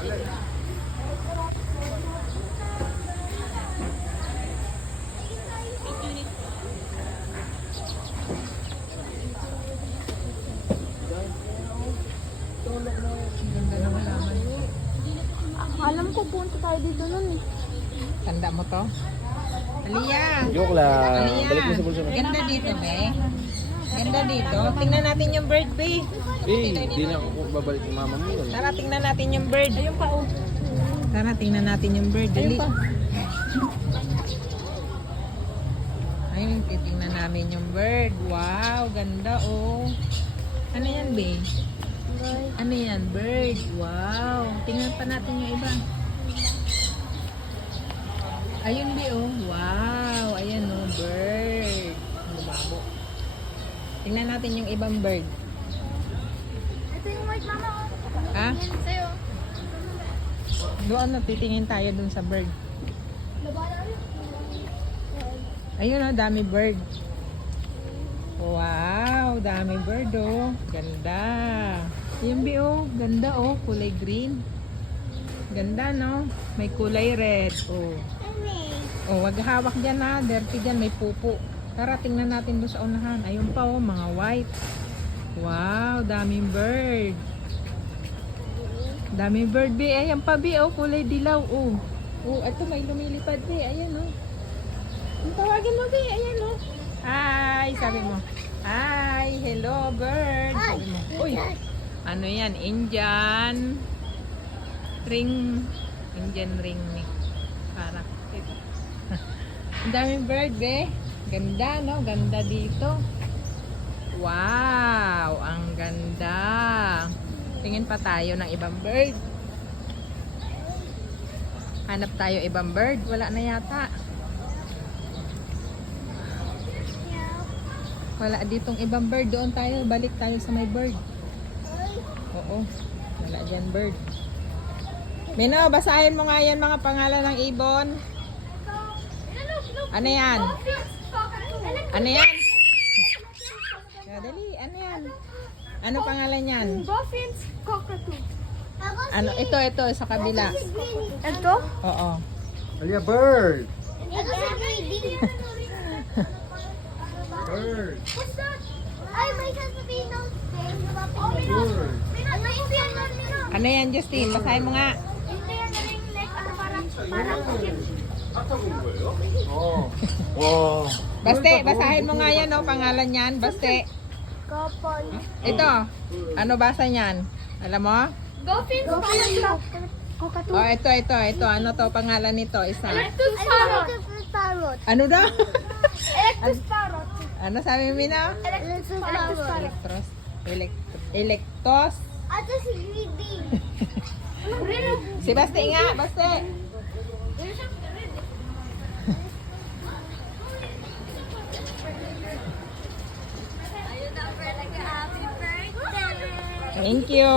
Ganda ng halaman. Alam ko punta tayo dito nun eh. Tanda mo to? Alia! Joke lang. Alia! Balik mo sa bulsa mo. Ganda dito, be. Ganda dito. Tingnan natin yung bird, be. Di na ako babalik ng mama mo yun. Tara, tingnan natin yung bird. Ayun pa oh. Tara, tingnan natin yung bird. Dali. Ayun, titingnan namin yung bird. Wow, ganda, oh. Ano yan, be? Ano yan? Bird. Wow. Tingnan pa natin yung iba. Ayun, be, oh. Wow. Ayan, oh. Bird. Ang babo. Tingnan natin yung ibang bird. Ito yung white mama oh. Ha? Yan sa'yo. Doon na, titingin tayo dun sa bird. Labanan yun. Ayun, oh. Dami bird. Wow. Dami bird, oh. Ganda. Ayun, be, oh. Ganda, oh. Kulay green. Ganda, no? May kulay red. Oh. Oh, wag hawak dyan ha. Dirty dyan. May pupo. Tara, tingnan natin doon sa unahan. Ayun pa oh, mga white. Wow, daming bird. Daming bird, be. Ayan pa, be. Oh, kulay dilaw. Oh. Oh, ito may lumilipad, be. Ayan, oh. Ang tawagin mo, be. Ayan, oh. Hi, sabi mo. Hi, hello, bird. Sabi mo. Uy, ano yan? Indian ring. Indian ring ni. Para. Ang daming bird, be. Ganda, no? Ganda dito. Wow! Ang ganda. Tingin pa tayo ng ibang bird. Hanap tayo ibang bird. Wala na yata. Wala ditong ibang bird. Doon tayo. Balik tayo sa may bird. Oo. Wala dyan bird. Mino, basahin mo nga yan mga pangalan ng ibon. Ano yan? Ano yan? Dali, ano yan? Ano pangalan yan? Dolphins, cockatoo. Ano? Ito, sa kabila. Ito? Oo. Alia, bird! Ito si Brady. Bird! What's that? Ay, may sasabihin ng Bird! Ano yung yan, Mino? Ano yan, Justin? Basahin mo nga. Hindi yan na yung like, ano parang Oh. Wow. Baste, basahin mo nga yan, oh, pangalan yan. Baste. Kapal. Ito. Ano basa niyan? Alam mo? Dolphins, cockatoo. Oh, ito. Ano to pangalan nito? Isa. Electus parrot. Ano daw? Electus parrot. Ano sabi mo, Mina? Electus parrot. Electos. Ito si Greedy. Si Baste nga, Baste. Thank you.